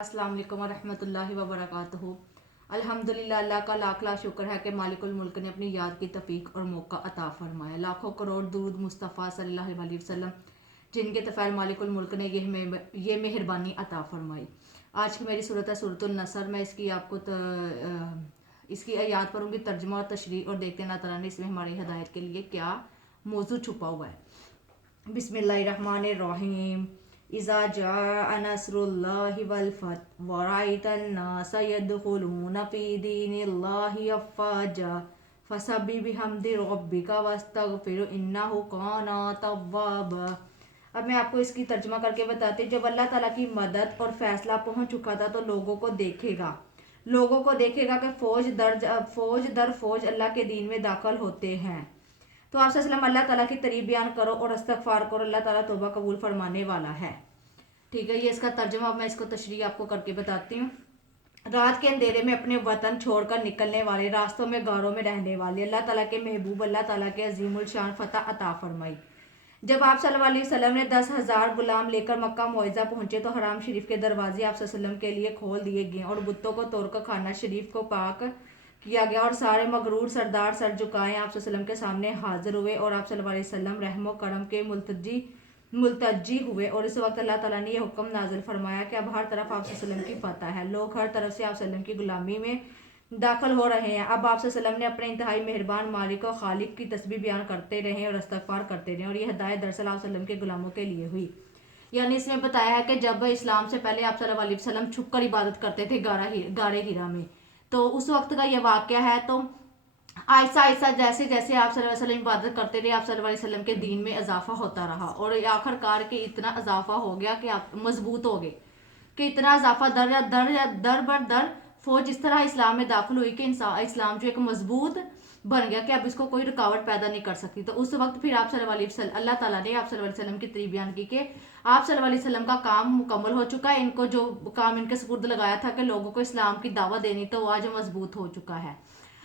अस्सलाम वालेकुम वरहमतुल्लाहि वबरकातुहू। अल्हम्दुलिल्लाह, अल्लाह का लाख लाख शुक्र है कि मालिकुल मुल्क ने अपनी याद की तौफीक और मौका अता फरमाया। लाखों करोड़ दूध मुस्तफ़ा सल्लल्लाहु अलैहि वसल्लम जिनके तफ़ैल मालिकुल मुल्क ने ये मेहरबानी अता फरमाई। आज की मेरी सूरत है सूरतुल नसर। मैं इसकी आपको इसकी आयात पढ़ूंगी, तर्जुमा और तशरीह, और देखते हैं अल्लाह ताला ने इसमें हमारी हिदायत के लिए क्या मौजू छुपा हुआ है। बिस्मिल्लाहिर्रहमानिर्रहीम। इज़ा जाअ नस्रुल्लाहि वल फतह व रअयतन नासा यदखुलूना फी दीनिल्लाहि अफ़वाजा फसब्बिह बिहम्दि रब्बिका वस्तगफिरहु इन्नहु काना तव्वाबा। अब मैं आपको इसकी तर्जुमा करके बताती हूँ। जब अल्लाह ताला की मदद और फैसला पहुंच चुका था तो लोगों को देखेगा कि फौज दर फौज अल्लाह के दीन में दाखिल होते हैं। तो आप सल्लम अल्लाह ताला की तारीफ बयान करो और इस्तगफार करो, अल्लाह ताला तौबा कबूल फरमाने वाला है। ठीक है, ये इसका तर्जुमा। मैं इसको तशरीह आपको करके बताती हूँ। रात के अंधेरे में अपने वतन छोड़कर निकलने वाले, रास्तों में गारों में रहने वाले अल्लाह ताला के महबूब अल्लाह ताला के अजीमुल शान फतह अता फरमाई। जब आप सल्लल्लाहु अलैहि वसल्लम ने 10,000 गुलाम लेकर मक्का मुअज़्ज़ा पहुंचे तो हराम शरीफ के दरवाजे आप सल्लम के लिए खोल दिए गए और बुतों को तोड़कर खाना शरीफ को पाक किया गया और सारे मगरूर सरदार सर झुकाए आप सल्लम के सामने हाजिर हुए और आप सल्लल्लाहु अलैहि वसल्लम रहमो करम के मुल्तजी हुए। और इस वक्त अल्लाह ताला ने यह हुक्म नाजिल फरमाया कि अब हर तरफ आप सल्लम की फतह है, लोग हर तरफ से आप सल्लम की गुलामी में दाखिल हो रहे हैं। अब आप सल्लम ने अपने इंतहाई मेहरबान मालिक और खालिक की तस्बीह बयान करते रहे और इस्तगफार करते रहे, और यह हिदायत दरअसल आप सल्लम के गुलामों के लिए हुई। यानी इसमें बताया है कि जब इस्लाम से पहले आप सल्लल्लाहु अलैहि वसल्लम छुप कर इबादत करते थे गारे हीरा में, तो उस वक्त का यह वाक़या है। तो आहिस्ता आहिस्ता जैसे जैसे आप सल्लल्लाहु अलैहि वसल्लम इबादत करते रहे, आप सल्लल्लाहु अलैहि वसल्लम के दीन में इजाफा होता रहा और आखिरकार के इतना इजाफा हो गया कि आप मजबूत हो गए, कि इतना इजाफा दर बर दर फौज इस तरह इस्लाम में दाखिल हुई कि इस्लाम जो एक मजबूत बन गया कि अब इसको कोई रुकावट पैदा नहीं कर सकती। तो उस वक्त फिर आप सल्लल्लाहु अलैहि वसल्लम अल्लाह ताला ने आप सल्लल्लाहु अलैहि वसल्लम की तारीफ बयान की कि आप सल्लल्लाहु अलैहि वसल्लम का काम मुकम्मल हो चुका है। इनको जो काम इनके सुपुर्द लगाया था कि लोगों को इस्लाम की दावत देनी, तो आज मजबूत हो चुका है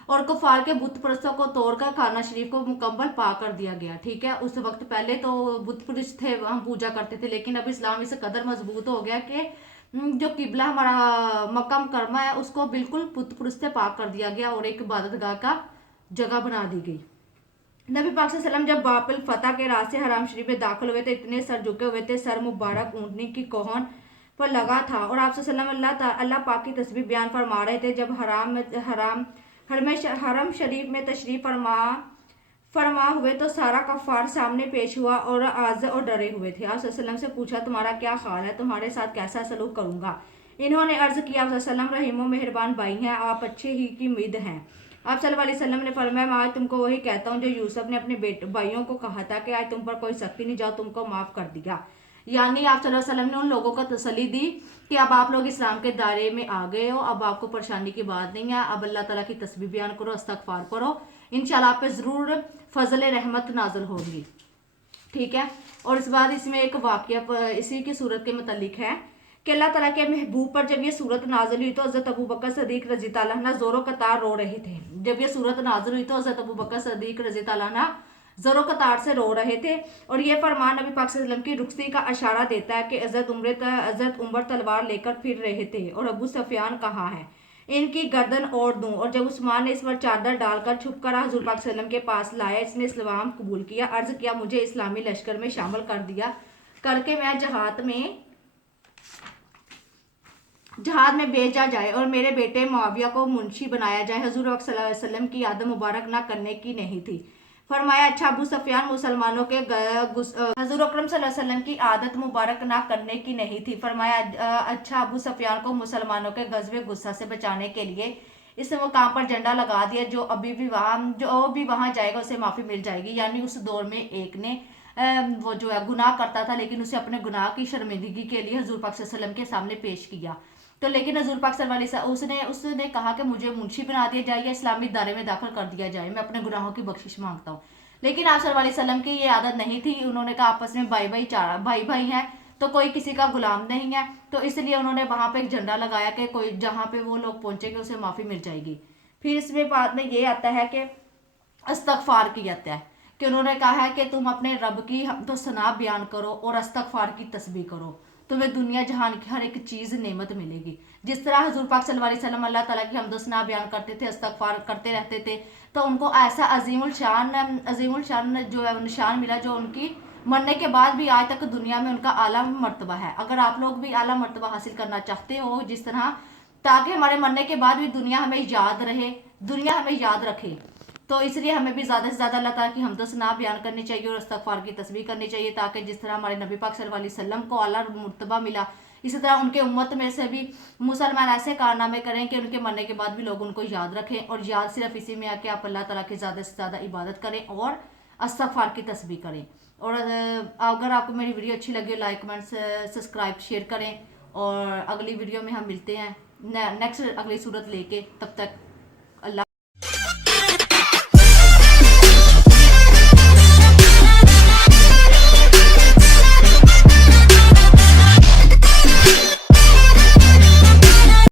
और कुफार के बुत परस्तों को तोड़कर खाना शरीफ को मुकम्मल पा कर दिया गया। ठीक है, उस वक्त पहले तो बुत परस्त थे, हम पूजा करते थे, लेकिन अब इस्लाम इस कदर मजबूत हो गया कि जो किबला हमारा मक्का मुकरमा है उसको बिल्कुल बुत परस्त से पाक कर दिया गया और एक इबादतगाह का जगह बना दी गई। नबी पाक सल्लल्लाहु अलैहि वसल्लम जब बाबिल फतह के रास्ते हराम शरीफ में दाखिल हुए तो इतने सर झुके हुए थे, सर मुबारक ऊँटनी की कोहन पर लगा था और आप सल्लम अल्लाह पाक की तस्बीह बयान फरमा रहे थे। जब हरम शरीफ में तशरीफ फरमा हुए तो सारा कफ़ार सामने पेश हुआ और आज़ और डरे हुए थे। आप सल्लम से पूछा, तुम्हारा क्या ख्याल है, तुम्हारे साथ कैसा सलूक करूँगा। इन्होंने अर्ज़ किया, आप सल्लम रहीम मेहरबान भाई हैं, आप अच्छे ही की उम्मीद हैं। आप सल्लल्लाहु अलैहि वसल्लम ने फरमाया, मैं आज तुमको वही कहता हूँ जो यूसुफ ने अपने भाइयों को कहा था कि आज तुम पर कोई सख्ती नहीं, जाओ तुमको माफ़ कर दिया। यानी आप सल्लल्लाहु अलैहि वसल्लम ने उन लोगों को तसल्ली दी कि अब आप लोग इस्लाम के दायरे में आ गए हो, अब आपको परेशानी की बात नहीं है, अब अल्लाह ताला की तस्बीह बयान करो, इस्तगफार करो, इंशाल्लाह आप पे ज़रूर फजल रहमत नाज़िल होगी। ठीक है, और इस बार इसमें एक वाक़या इसी की सूरत के मुतालिक है कि अल्लाह ताला के महबूब पर जब ये सूरत नाजिल हुई तो हज़रत अबू बकर सदीक रज़ी ताला अन्हु ज़ोरो कतार रो रहे थे। जब ये सूरत नाजिल हुई तो हज़रत अबू बकर सदीक रज़ी ताला अन्हु ज़ोरो कतार से रो रहे थे और ये फरमान नबी पाक सल्लल्लाहु अलैहि वसल्लम की रुखसी का इशारा देता है कि हज़रत उमर तलवार लेकर फिर रहे थे और अबू सफियान कहाँ है, इनकी गर्दन ओढ़ दूं। और जब उस्मान ने इस पर चादर डालकर छुपकर हज़ूर पाक सल्लल्लाहु अलैहि वसल्लम के पास लाया, इसने इस्लाम कबूल किया, अर्ज़ किया, मुझे इस्लामी लश्कर में शामिल कर दिया करके मैं जहाद में भेजा जाए और मेरे बेटे मुआविया को मुंशी बनाया जाए। हजूर सल्लल्लाहु अलैहि वसल्लम की आदत मुबारक ना करने की नहीं थी। फरमाया, अच्छा अबू सफियान मुसलमानों के हजूर अकरम सल्लल्लाहु अलैहि वसल्लम की आदत मुबारक ना करने की नहीं थी। फरमाया, अच्छा अबू सफियान को मुसलमानों के गज़वे गुस्सा से बचाने के लिए इस मुकाम पर झंडा लगा दिया, जो भी वहाँ जाएगा उसे माफ़ी मिल जाएगी। यानी उस दौर में एक ने वो जो है गुनाह करता था, लेकिन उसे अपने गुनाह की शर्मिंदगी के लिए हजूर पाक सल्लल्लाहु अलैहि वसल्लम के सामने पेश किया। तो लेकिन हजूर पाक सल्लल्लाहु अलैहि वसल्लम उसने कहा कि मुझे मुंशी बना दिया जाए या इस्लामी दायरे में दाखिल कर दिया जाए, मैं अपने गुनाहों की बख्शिश मांगता हूँ। लेकिन आप सल्लल्लाहु अलैहि वसल्लम की ये आदत नहीं थी। उन्होंने कहा आपस में भाई भाई हैं तो कोई किसी का गुलाम नहीं है, तो इसलिए उन्होंने वहां पे एक झंडा लगाया कि कोई जहां पे वो लोग पहुंचेंगे उसे माफ़ी मिल जाएगी। फिर इसमें बाद में ये आता है कि इस्तगफार की आता है कि उन्होंने कहा है कि तुम अपने रब की हम तो सना बयान करो और इस्तगफार की तस्बीह करो तुम्हें दुनिया जहान की हर एक चीज़ नेमत मिलेगी। जिस तरह हजूर पाक सल्लल्लाहु अलैहि वसल्लम अल्लाह ताला की हमदोसना बयान करते थे, इस्तगफार करते रहते थे, तो उनको ऐसा अजीमुल शान जो है निशान मिला, जो उनकी मरने के बाद भी आज तक दुनिया में उनका आला मर्तबा है। अगर आप लोग भी आला मर्तबा हासिल करना चाहते हो जिस तरह, ताकि हमारे मरने के बाद भी दुनिया हमें याद रहे, दुनिया हमें याद रखे, तो इसलिए हमें भी ज़्यादा से ज़्यादा अल्लाह ताला की हम्द सना बयान करनी चाहिए और इस्तगफार की तस्बीह करनी चाहिए, ताकि जिस तरह हमारे नबी पाक सल्लल्लाहु अलैहि वसल्लम को आला मर्तबा मिला, इसी तरह उनके उम्मत में से भी मुसलमान ऐसे कारनामे करें कि उनके मरने के बाद भी लोग उनको याद रखें। और याद सिर्फ इसी में है कि आप अल्लाह ताला की ज़्यादा से ज़्यादा इबादत करें और इस्तगफार की तस्बीह करें। और अगर आपको मेरी वीडियो अच्छी लगी, लाइक कमेंट सब्सक्राइब शेयर करें, और अगली वीडियो में हम मिलते हैं नेक्स्ट अगली सूरत लेके। तब तक